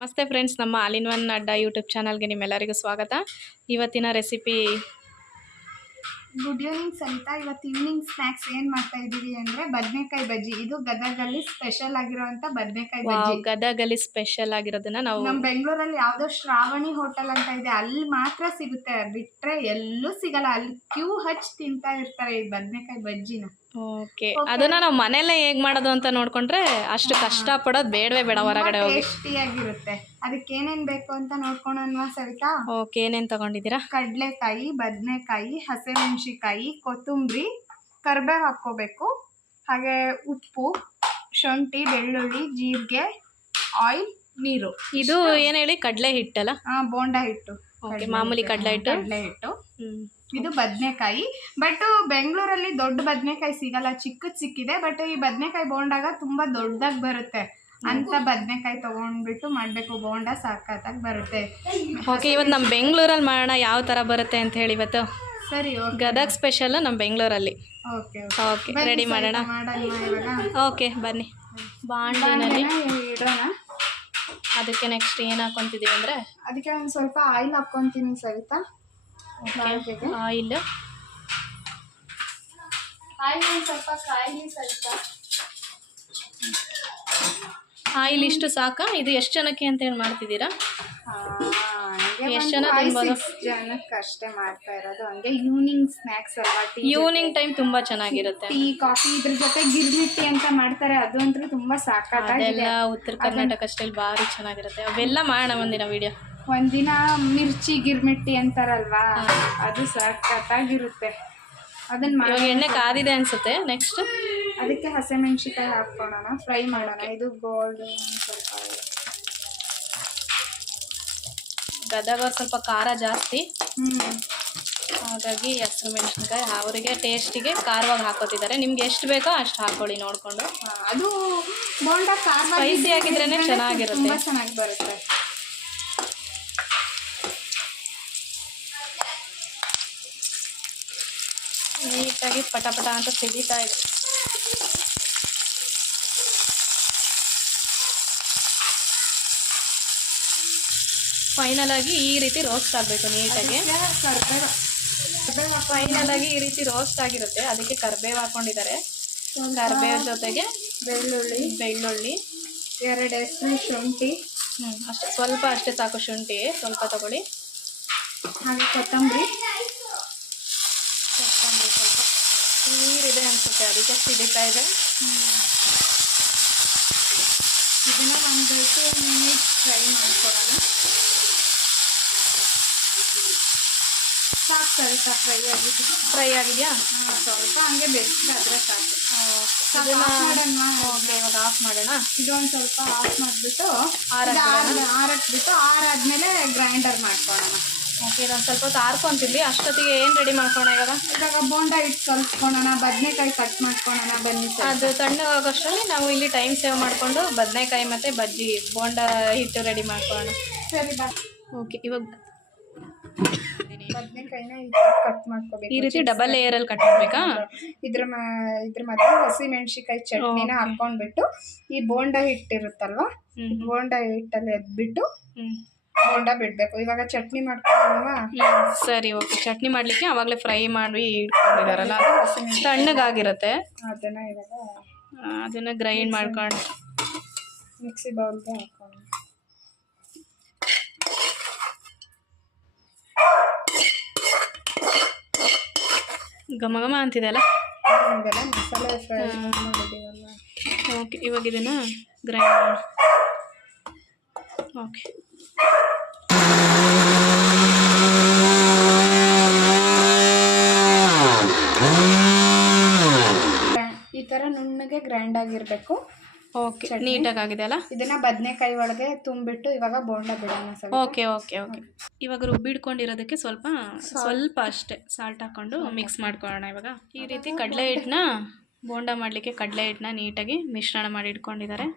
ನಮಸ್ತೆ ಫ್ರೆಂಡ್ಸ್, ನಮ್ಮ all in one ಅಡ್ಡ ಯೂಟ್ಯೂಬ್ ಚಾನಲ್ಗೆ ನಿಮ್ಮೆಲ್ಲರಿಗೂ ಸ್ವಾಗತ. ಇವತ್ತಿನ ರೆಸಿಪಿ ಗುಡ್ ಈವ್ನಿಂಗ್ ಸವಿತಾ. ಇವತ್ತು ಈವ್ನಿಂಗ್ ಸ್ನ್ಯಾಕ್ಸ್ ಏನು ಮಾಡ್ತಾ ಇದ್ದೀವಿ ಅಂದರೆ ಬದನೆಕಾಯಿ ಬಜ್ಜಿ. ಇದು ಗದಗಲ್ಲಿ ಸ್ಪೆಷಲ್ ಆಗಿರುವಂಥ ಬದನೆಕಾಯಿ ಬಜ್ಜಿ. ಗದಗಲ್ಲಿ ಸ್ಪೆಷಲ್ ಆಗಿರೋದನ್ನ ನಾವು ನಮ್ಮ ಬೆಂಗಳೂರಲ್ಲಿ ಯಾವುದೋ ಶ್ರಾವಣಿ ಹೋಟೆಲ್ ಅಂತ ಇದೆ, ಅಲ್ಲಿ ಮಾತ್ರ ಸಿಗುತ್ತೆ, ಬಿಟ್ಟರೆ ಎಲ್ಲೂ ಸಿಗಲ್ಲ. ಅಲ್ಲಿ ಕ್ಯೂ ಹಚ್ಚಿ ತಿಂತಾ ಇರ್ತಾರೆ ಈ ಬದನೆಕಾಯಿ ಬಜ್ಜಿನ. ಓಕೆ, ಅದನ್ನ ನಾವು ಮನೆಯಲ್ಲೇ ಹೇಗೆ ಮಾಡೋದು ಅಂತ ನೋಡ್ಕೊಂಡ್ರೆ ಅಷ್ಟು ಕಷ್ಟ ಪಡೋದು ಬೇಡವೇ ಬೇಡ, ಹೊರಗಡೆ ಹೋಗಿ. ಟೇಸ್ಟಿಯಾಗಿರುತ್ತೆ. ಅದಕ್ಕೆ ಏನೇನು ಬೇಕು ಅಂತ ನೋಡ್ಕೊಳೋಣ ಸವಿತಾ. ಓಕೆ, ಏನೇನು ತಗೊಂಡಿದ್ದೀರಾ? ಕಡಲೆಕಾಯಿ, ಬದನೆಕಾಯಿ, ಹಸಿಮೆಣಸಿಕಾಯಿ, ಕೊತ್ತಂಬರಿ, ಕರಿಬೇವು ಹಾಕ್ಕೋಬೇಕು. ಹಾಗೆ ಉಪ್ಪು, ಶುಂಠಿ, ಬೆಳ್ಳುಳ್ಳಿ, ಜೀರಿಗೆ, ಆಯಿಲ್, ನೀರು. ಇದು ಏನು ಹೇಳಿ, ಕಡಲೆ ಹಿಟ್ಟಲ್ಲ? ಬೋಂಡಾ ಹಿಟ್ಟು. ಮಾಮೂಲಿ ಕಡಲೆ ಹಿಟ್ಟು. ಇದು ಬದನೆಕಾಯಿ. ಬಟ್ ಬೆಂಗಳೂರಲ್ಲಿ ದೊಡ್ಡ ಬದನೆಕಾಯಿ ಸಿಗಲ್ಲ, ಚಿಕ್ಕದ್ ಸಿಕ್ಕಿದೆ. ಬಟ್ ಈ ಬದನೆಕಾಯಿ ಬೋಂಡಾಗ ತುಂಬಾ ದೊಡ್ಡದಾಗಿ ಬರುತ್ತೆ ಅಂತ ಬದನೆಕಾಯಿ ತಗೊಂಡ್ಬಿಟ್ಟು ಮಾಡಬೇಕು. ಬೋಂಡ ಸಾಕತ್ತಾಗಿ ಬರುತ್ತೆ. ಓಕೆ, ಇವತ್ತು ನಮ್ಮ ಬೆಂಗಳೂರಲ್ಲಿ ಮಾಡೋಣ, ಯಾವ ಥರ ಬರುತ್ತೆ ಅಂತ ಹೇಳಿ ಇವತ್ತು. ಸರಿ, ಗದಗ್ ಸ್ಪೆಷಲ್ ನಮ್ಮ ಬೆಂಗಳೂರಲ್ಲಿ. ಓಕೆ ಓಕೆ, ರೆಡಿ ಮಾಡೋಣ. ಓಕೆ, ಬನ್ನಿ. ಬಾಂಡ್ಲಿನಲ್ಲಿ ಇಡೋಣ. ಅದಕ್ಕೆ ನೆಕ್ಸ್ಟ್ ಏನು ಹಾಕೊತಿದ್ದೀವಿ ಅಂದರೆ, ಅದಕ್ಕೆ ಒಂದು ಸ್ವಲ್ಪ ಆಯಿಲ್ ಹಾಕ್ಕೊತೀನಿ ಸವಿತಾ. ಆಯಿಲ್ ಸ್ವಲ್ಪ ಕಾಯಿಲಿ ಸವಿತಾ. ಆಯಿಲ್ ಇಷ್ಟು ಸಾಕಾ? ಇದು ಎಷ್ಟು ಜನಕ್ಕೆ ಅಂತ ಹೇಳಿ ಮಾಡ್ತಿದ್ದೀರಾ? ಎಷ್ಟು ಜನ ತಿನ್ಬೋದು? ಜನಕ್ಕೆ ಅಷ್ಟೇ ಮಾಡ್ತಾ ಇರೋದು. ಹಂಗೆ ಈವ್ನಿಂಗ್ ಸ್ನ್ಯಾಕ್ಸ್ ಅಲ್ವಾ, ಈವ್ನಿಂಗ್ ಟೈಮ್ ತುಂಬಾ ಚೆನ್ನಾಗಿರುತ್ತೆ. ಟೀ ಕಾಫಿ ಇದ್ರ ಜೊತೆ ಗಿರ್ಮಿಟ್ಟಿ ಅಂತ ಮಾಡ್ತಾರೆ, ಅದು ಅಂತೂ ತುಂಬಾ ಸಾಕಾಗಿದೆ. ಅದೆಲ್ಲ ಉತ್ತರ ಕರ್ನಾಟಕ ಸ್ಟೈಲ್ ಭಾರಿ ಚೆನ್ನಾಗಿರುತ್ತೆ. ಅವೆಲ್ಲ ಮಾಡೋಣ ಒಂದಿನ ವಿಡಿಯೋ. ಒಂದಿನ ಮಿರ್ಚಿ ಗಿರ್ಮಿಟ್ಟಿ ಅಂತಾರಲ್ವಾ, ಅದು ಸಖತ್ತಾಗಿರುತ್ತೆ. ಅದನ್ನ ಇವಾಗ ಎಣ್ಣೆ ಕಾದಿದೆ ಅನ್ಸುತ್ತೆ. ನೆಕ್ಸ್ಟ್ ಅದಕ್ಕೆ ಹಸಿಮೆಣಸಿಕಾಯಿ ಹಾಕ್ಕೊಳ್ಳೋಣ, ಫ್ರೈ ಮಾಡೋಣ. ಇದು ಗೋಲ್ಡನ್ ಸ್ವಲ್ಪ. ಗದಗ ಸ್ವಲ್ಪ ಖಾರ ಜಾಸ್ತಿ, ಹಾಗಾಗಿ ಹಸಿಮೆಣಸಿನಕಾಯಿ ಅವರಿಗೆ ಟೇಸ್ಟಿಗೆ ಖಾರವಾಗಿ ಹಾಕೋತಿದ್ದಾರೆ. ನಿಮ್ಗೆ ಎಷ್ಟು ಬೇಕೋ ಅಷ್ಟು ಹಾಕೊಳ್ಳಿ ನೋಡಿಕೊಂಡು. ಅದು ಬೋಂಡ ಸ್ಪೈಸಿ ಆಗಿದ್ರೇ ಚೆನ್ನಾಗಿರುತ್ತೆ, ತುಂಬ ಚೆನ್ನಾಗಿ ಬರುತ್ತೆ. ನೀಟಾಗಿ ಪಟ ಅಂತ ಸಿಡಿತಾ ಇದೆ. ಫೈನಲ್ ಆಗಿ ಈ ರೀತಿ ರೋಸ್ಟ್ ಆಗಬೇಕು ನೀಟಾಗಿ. ಫೈನಲ್ ಆಗಿ ಈ ರೀತಿ ರೋಸ್ಟ್ ಆಗಿರುತ್ತೆ. ಅದಕ್ಕೆ ಕರಿಬೇವು ಹಾಕೊಂಡಿದ್ದಾರೆ. ಕರಿಬೇವು ಜೊತೆಗೆ ಬೆಳ್ಳುಳ್ಳಿ 2 ಎಸ್ಪೂನ್ ಶುಂಠಿ, ಅಷ್ಟೇ, ಸ್ವಲ್ಪ ಅಷ್ಟೇ ಸಾಕು. ಶುಂಠಿ ಸ್ವಲ್ಪ ತಗೊಳ್ಳಿ. ಹಾಗೆ ಕೊತ್ತಂಬರಿ ಸ್ವಲ್ಪ ನೀರಿದೆ ಅನಿಸುತ್ತೆ, ಅದಕ್ಕೆ ಸಿಡಿತಾ ಇದೆ. ಇದನ್ನ ಒಂದು 2 ಮಿನಿಟ್ಸ್ ಫ್ರೈ ಮಾಡ್ಕೊಳ್ಳೋಣ. ಸಾಕು ಸರಿತಾ, ಫ್ರೈ ಆಗಿದೆಯಾ? ಸ್ವಲ್ಪ ಹಂಗೆ ಬೆಸ್ತಾದರೆ ಸಾಕು. ಓಕೆ, ಇವಾಗ ಆಫ್ ಮಾಡೋಣ. ಇದೊಂದು ಸ್ವಲ್ಪ ಆಫ್ ಮಾಡಿಬಿಟ್ಟು ಆರಕ್ಬಿಟ್ಟು ಆರಾದ್ಮೇಲೆ ಗ್ರೈಂಡರ್ ಮಾಡ್ಕೊಳ್ಳೋಣ. ಓಕೆ, ಇದೊಂದು ಸ್ವಲ್ಪ ಹೊತ್ತು ಆರ್ಕೊಂತಿರ್ಲಿ. ಅಷ್ಟೊತ್ತಿಗೆ ಏನು ರೆಡಿ ಮಾಡ್ಕೊಳ್ಳೋಣ ಇವಾಗ ಬೋಂಡ ಹಿಟ್ಟು ಕಲ್ಸ್ಕೊಳ್ಳೋಣ, ಬದನೆಕಾಯಿ ಕಟ್ ಮಾಡ್ಕೊಳ್ಳೋಣ. ಬನ್ನಿ, ಅದು ತಣ್ಣಗಾಗೋಷ್ಟರಲ್ಲಿ ನಾವು ಇಲ್ಲಿ ಟೈಮ್ ಸೇವ್ ಮಾಡಿಕೊಂಡು ಬದನೆಕಾಯಿ ಮತ್ತು ಬಜ್ಜಿ ಬೋಂಡ ಹಿಟ್ಟು ರೆಡಿ ಮಾಡ್ಕೊಳ್ಳೋಣ. ಸರಿ ಬಾ. ಓಕೆ, ಇವಾಗ ಬದನೆಕಾಯಿನ ಕಟ್ ಮಾಡ್ಕೋಬೇಕು. ಈ ರೀತಿ ಡಬಲ್ ಲೇಯರಲ್ಲಿ ಕಟ್ ಮಾಡಬೇಕಾ? ಇದ್ರ ಮಧ್ಯೆ ಹಸಿಮೆಣಸಿಕಾಯಿ ಚಟ್ನಿನ ಹಾಕ್ಕೊಂಡ್ಬಿಟ್ಟು ಈ ಬೋಂಡ ಹಿಟ್ಟಿರುತ್ತಲ್ವಾ, ಬೋಂಡ ಹಿಟ್ಟಲ್ಲಿ ಎದ್ಬಿಟ್ಟು ಬೋಂಡ ಬಿಡಬೇಕು. ಇವಾಗ ಚಟ್ನಿ ಮಾಡ್ಕೊಳ್ಳೋಣ. ಸರಿ, ಓಕೆ. ಚಟ್ನಿ ಮಾಡಲಿಕ್ಕೆ ಆವಾಗಲೇ ಫ್ರೈ ಮಾಡಿ ಇಟ್ಕೊಂಡಿದ್ದಾರಲ್ಲ, ತಣ್ಣಗಾಗಿರುತ್ತೆ. ಅದನ್ನು ಗ್ರೈಂಡ್ ಮಾಡ್ಕೊಂಡು ಮಿಕ್ಸಿ ಬೌಲ್ಗೆ ಹಾಕೋಣ. ಘಮ ಘಮ ಅಂತಿದೆ ಅಲ್ಲ, ಮಸಾಲೆ ಫ್ರೈ ಮಾಡಿದ್ದೀವಲ್ಲ. ಓಕೆ, ಇವಾಗ ಇದನ್ನು ಗ್ರೈಂಡ್ ಮಾಡಿ. ಓಕೆ, ಈ ಥರ ನುಣ್ಣಗೆ ಗ್ರೈಂಡ್ ಆಗಿರಬೇಕು. ಓಕೆ, ನೀಟಾಗಿ ಆಗಿದೆ ಅಲ್ಲ. ಇದನ್ನ ಬದನೆಕಾಯಿ ಒಳಗೆ ತುಂಬಿಟ್ಟು ಇವಾಗ ಬೋಂಡ ಬಿಡೋಣ. Okay okay okay. ಇವಾಗ ರುಬ್ಬಿಡ್ಕೊಂಡಿರೋದಕ್ಕೆ ಸ್ವಲ್ಪ ಅಷ್ಟೇ ಸಾಲ್ಟ್ ಹಾಕ್ಕೊಂಡು ಮಿಕ್ಸ್ ಮಾಡ್ಕೊಳ್ಳೋಣ. ಇವಾಗ ಈ ರೀತಿ ಕಡಲೆ ಹಿಟ್ಟನ್ನ ಬೋಂಡ ಮಾಡಲಿಕ್ಕೆ ಕಡಲೆ ಹಿಟ್ಟನ್ನ ನೀಟಾಗಿ ಮಿಶ್ರಣ ಮಾಡಿ ಇಟ್ಕೊಂಡಿದ್ದಾರೆ.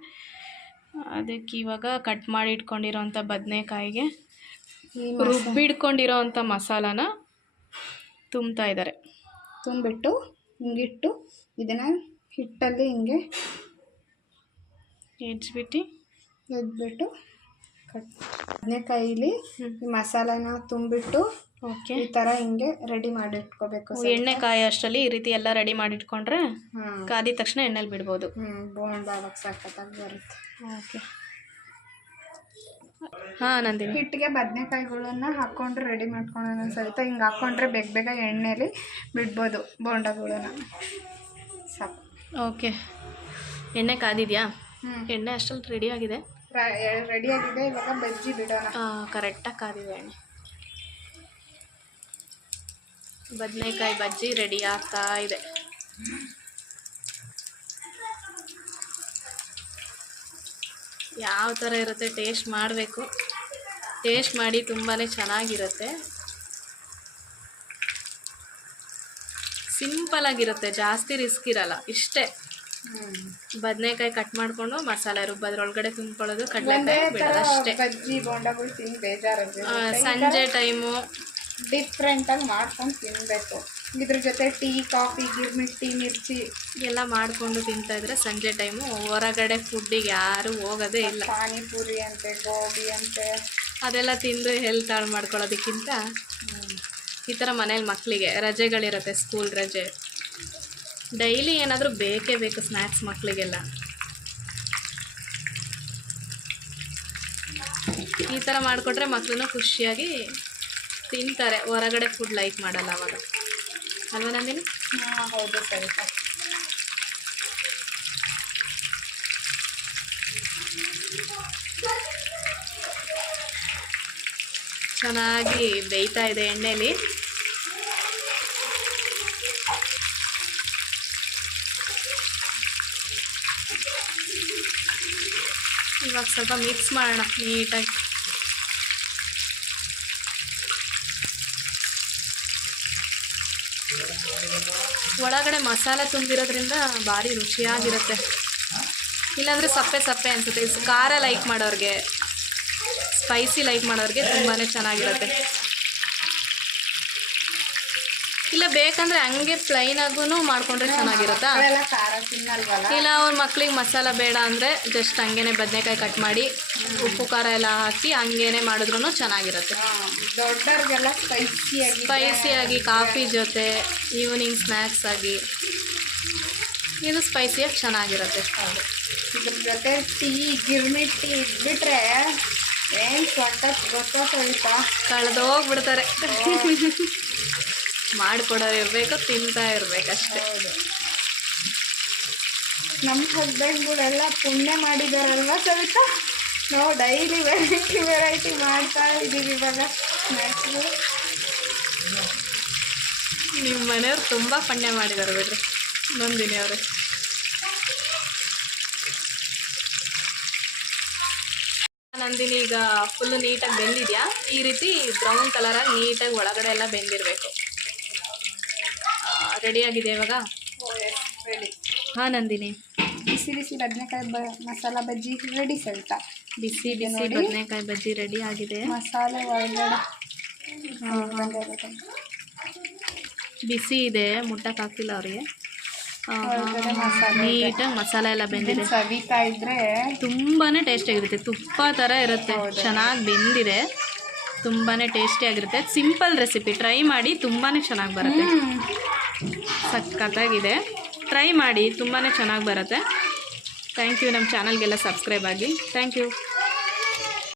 ಅದಕ್ಕೆ ಇವಾಗ ಕಟ್ ಮಾಡಿ ಇಟ್ಕೊಂಡಿರೋಂಥ ಬದನೆಕಾಯಿಗೆ ರುಬ್ಬಿಡ್ಕೊಂಡಿರೋಂಥ ಮಸಾಲಾನ ತುಂಬ್ತಾ ಇದ್ದಾರೆ. ತುಂಬಿಟ್ಟು ಹಿಂಗಿಟ್ಟು ಇದನ್ನು ಹಿಟ್ಟಲ್ಲಿ ಹಿಂಗೆ ಎದ್ಬಿಟ್ಟು ಬದನೆಕಾಯಿಲಿ ಈ ಮಸಾಲೆನ ತುಂಬಿಟ್ಟು ಓಕೆ, ಈ ಥರ ಹಿಂಗೆ ರೆಡಿ ಮಾಡಿಟ್ಕೋಬೇಕು. ಎಣ್ಣೆ ಕಾಯಿ ಅಷ್ಟರಲ್ಲಿ ಈ ರೀತಿ ಎಲ್ಲ ರೆಡಿ ಮಾಡಿಟ್ಕೊಂಡ್ರೆ ಹಾಂ, ಕಾದಿದ ತಕ್ಷಣ ಎಣ್ಣೆಲಿ ಬಿಡ್ಬೋದು. ಬೋಂಡ ಅವಾಗ ಸಖತ್ತಾಗಿ ಬರುತ್ತೆ. ಓಕೆ, ಹಾಂ ನಂದಿನಿ. ಹಿಟ್ಟಿಗೆ ಬದನೆಕಾಯಿಗಳನ್ನ ಹಾಕ್ಕೊಂಡು ರೆಡಿ ಮಾಡ್ಕೊಳ್ಳೋಣ ಸಹಿತ. ಹಿಂಗೆ ಹಾಕ್ಕೊಂಡ್ರೆ ಬೇಗ ಎಣ್ಣೆಲಿ ಬಿಡ್ಬೋದು ಬೋಂಡಗಳನ್ನ. ಸಾಕು. ಓಕೆ, ಎಣ್ಣೆ ಕಾದಿದೆಯಾ? ಎಣ್ಣೆ ಅಷ್ಟರಲ್ಲಿ ರೆಡಿ ಆಗಿದೆ. ರೆಡಿಯಾಗಿದೆ. ಇವಾಗ ಬಜ್ಜಿ ಬಿಡೋಣ. ಕರೆಕ್ಟಾಗಿ ಕಾದಿದೆ ಎಣ್ಣೆ. ಬದನೆಕಾಯಿ ಬಜ್ಜಿ ರೆಡಿ ಆಗ್ತಾ ಇದೆ. ಯಾವ ಥರ ಇರುತ್ತೆ ಟೇಸ್ಟ್ ಮಾಡಬೇಕು. ಟೇಸ್ಟ್ ಮಾಡಿ ತುಂಬಾ ಚೆನ್ನಾಗಿರುತ್ತೆ. ಸಿಂಪಲಾಗಿರುತ್ತೆ, ಜಾಸ್ತಿ ರಿಸ್ಕ್ ಇರಲ್ಲ. ಇಷ್ಟೇ, ಬದನೆಕಾಯಿ ಕಟ್ ಮಾಡಿಕೊಂಡು ಮಸಾಲೆ ರುಬ್ಬೋದ್ರೊಳಗಡೆ ತುಂಬ್ಕೊಳ್ಳೋದು, ಕಡಲೆಕಾಯಿ ಬಿಡೋದು ಅಷ್ಟೇ. ಬಜ್ಜಿ ಬೋಂಡಗಳು ತಿಂದು ಬೇಜಾರಾಗುತ್ತೆ. ಸಂಜೆ ಟೈಮು ಡಿಫ್ರೆಂಟಾಗಿ ಮಾಡ್ಕೊಂಡು ತಿನ್ನಬೇಕು. ಇದ್ರ ಜೊತೆ ಟೀ, ಕಾಫಿ, ಗಿರ್ಮಿಟ್ಟಿ, ಮಿರ್ಚಿ ಎಲ್ಲ ಮಾಡಿಕೊಂಡು ತಿಂತಾಯಿದ್ರೆ ಸಂಜೆ ಟೈಮು ಹೊರಗಡೆ ಫುಡ್ಡಿಗೆ ಯಾರೂ ಹೋಗೋದೇ ಇಲ್ಲ. ಪಾನಿಪುರಿ ಅಂತೆ, ಗೋಬಿ ಅಂತೆ ಅದೆಲ್ಲ ತಿಂದು ಹೆಲ್ತ್ ಹಾಳು ಮಾಡ್ಕೊಳ್ಳೋದಕ್ಕಿಂತ ಈ ಥರ ಮನೇಲಿ ಮಕ್ಕಳಿಗೆ ರಜೆಗಳಿರುತ್ತೆ, ಸ್ಕೂಲ್ ರಜೆ, ಡೈಲಿ ಏನಾದರೂ ಬೇಕೇ ಬೇಕು ಸ್ನ್ಯಾಕ್ಸ್ ಮಕ್ಕಳಿಗೆಲ್ಲ. ಈ ಥರ ಮಾಡಿಕೊಟ್ರೆ ಮಕ್ಕಳನ್ನು ಖುಷಿಯಾಗಿ ತಿಂತಾರೆ. ಹೊರಗಡೆ ಫುಡ್ ಲೈಕ್ ಮಾಡಲ್ಲ ಅವಾಗ, ಅಲ್ವಾ ನಂದಿನಿ? ಹೌದು, ಸರಿ. ಚೆನ್ನಾಗಿ ಬೇಯ್ತಾ ಇದೆ ಎಣ್ಣೆಲಿ. ಇವಾಗ ಸ್ವಲ್ಪ ಮಿಕ್ಸ್ ಮಾಡೋಣ ನೀಟಾಗಿ. ಒಳಗಡೆ ಮಸಾಲೆ ತುಂಬಿರೋದ್ರಿಂದ ಭಾರಿ ರುಚಿಯಾಗಿರುತ್ತೆ. ಇಲ್ಲಾಂದರೆ ಸಪ್ಪೆ ಸಪ್ಪೆ ಅನಿಸುತ್ತೆ. ಖಾರ ಲೈಕ್ ಮಾಡೋರಿಗೆ, ಸ್ಪೈಸಿ ಲೈಕ್ ಮಾಡೋರಿಗೆ ತುಂಬಾ ಚೆನ್ನಾಗಿರುತ್ತೆ. ಇಲ್ಲ ಬೇಕಂದರೆ ಹಂಗೆ ಪ್ಲೈನಾಗೂ ಮಾಡ್ಕೊಂಡ್ರೆ ಚೆನ್ನಾಗಿರುತ್ತಾ? ಖಾರ ತಿನ್ನಲ್ವಲ್ಲ. ಇಲ್ಲ ಅವ್ರ ಮಕ್ಳಿಗೆ ಮಸಾಲ ಬೇಡ ಅಂದರೆ ಜಸ್ಟ್ ಹಂಗೇನೆ ಬದನೆಕಾಯಿ ಕಟ್ ಮಾಡಿ ಉಪ್ಪು ಖಾರ ಎಲ್ಲ ಹಾಕಿ ಹಂಗೇನೆ ಮಾಡಿದ್ರೂ ಚೆನ್ನಾಗಿರುತ್ತೆ. ದೊಡ್ಡವ್ರಿಗೆಲ್ಲ ಸ್ಪೈಸಿಯಾಗಿ ಕಾಫಿ ಜೊತೆ ಈವ್ನಿಂಗ್ ಸ್ನ್ಯಾಕ್ಸ್ ಆಗಿ ಇದು ಸ್ಪೈಸಿಯಾಗಿ ಚೆನ್ನಾಗಿರುತ್ತೆ. ಇದ್ರ ಜೊತೆ ಟೀ, ಗಿರ್ಮಿಟ್ಟಿ ಇದ್ಬಿಟ್ರೆ ಏನು ಗೊತ್ತಾಯ್ತಾ ಕಳೆದೋಗ್ಬಿಡ್ತಾರೆ. ಮಾಡಿಕೊಡೋರು ಇರಬೇಕು, ತಿಂತಾ ಇರಬೇಕಷ್ಟೇ. ನಮ್ಮ ಹಸ್ಬೆಂಡ್ಗಳೆಲ್ಲ ಪುಣ್ಯ ಮಾಡಿದಾರಲ್ವ ಸವಿತಾ. ನಾವು ಡೈಲಿ ವೆರೈಟಿ ಮಾಡ್ತಾ ಇದ್ದೀವಿ ಇವಾಗ ಸ್ನ್ಯಾಕ್ಸ್ಗಳು. ನಿಮ್ಮ ಮನೆಯವ್ರು ತುಂಬ ಪುಣ್ಯ ಮಾಡಿದ್ದಾರೆ ಬಿಡ್ರಿ ನಂದಿನಿ ಅವರು. ನಂದಿನಿ ಈಗ ಫುಲ್ಲು ನೀಟಾಗಿ ಬೆಂದಿದೆಯಾ? ಈ ರೀತಿ ಬ್ರೌನ್ ಕಲರಾಗಿ ನೀಟಾಗಿ ಒಳಗಡೆ ಎಲ್ಲ ಬೆಂದಿರಬೇಕು. ರೆಡಿಯಾಗಿದೆ ಇವಾಗ. ರೆಡಿ. ಹಾಂ ನಂದಿನಿ, ಬಿಸಿ ಬಿಸಿ ಬದನೆಕಾಯಿ ಮಸಾಲ ಬಜ್ಜಿ ರೆಡಿ ಸವಿತಾ. ಬಿಸಿ ಬಿಸಿ ಬದನೆಕಾಯಿ ಬಜ್ಜಿ ರೆಡಿ ಆಗಿದೆ. ಮಸಾಲೆ ಒಳಗಡೆ ಬಿಸಿ ಇದೆ, ಮುಟ್ಟಕ್ಕೆ ಹಾಕಿಲ್ಲ ಅವರಿಗೆ. ನೀಟಾಗಿ ಮಸಾಲೆ ಎಲ್ಲ ಬೆಂದಿದೆ. ಸವಿತಾ ಇದ್ರೆ ತುಂಬಾ ಟೇಸ್ಟಿಯಾಗಿರುತ್ತೆ. ತುಪ್ಪ ಥರ ಇರುತ್ತೆ, ಚೆನ್ನಾಗಿ ಬೆಂದಿದೆ, ತುಂಬಾ ಟೇಸ್ಟಿಯಾಗಿರುತ್ತೆ. ಸಿಂಪಲ್ ರೆಸಿಪಿ, ಟ್ರೈ ಮಾಡಿ, ತುಂಬಾ ಚೆನ್ನಾಗಿ ಬರುತ್ತೆ. ಸಖತ್ತಾಗಿದೆ, ಟ್ರೈ ಮಾಡಿ, ತುಂಬಾ ಚೆನ್ನಾಗಿ ಬರುತ್ತೆ. Thank you. ನಮ್ಮ ಚಾನಲ್ಗೆಲ್ಲ ಸಬ್ಸ್ಕ್ರೈಬ್ ಆಗಿ. Thank you.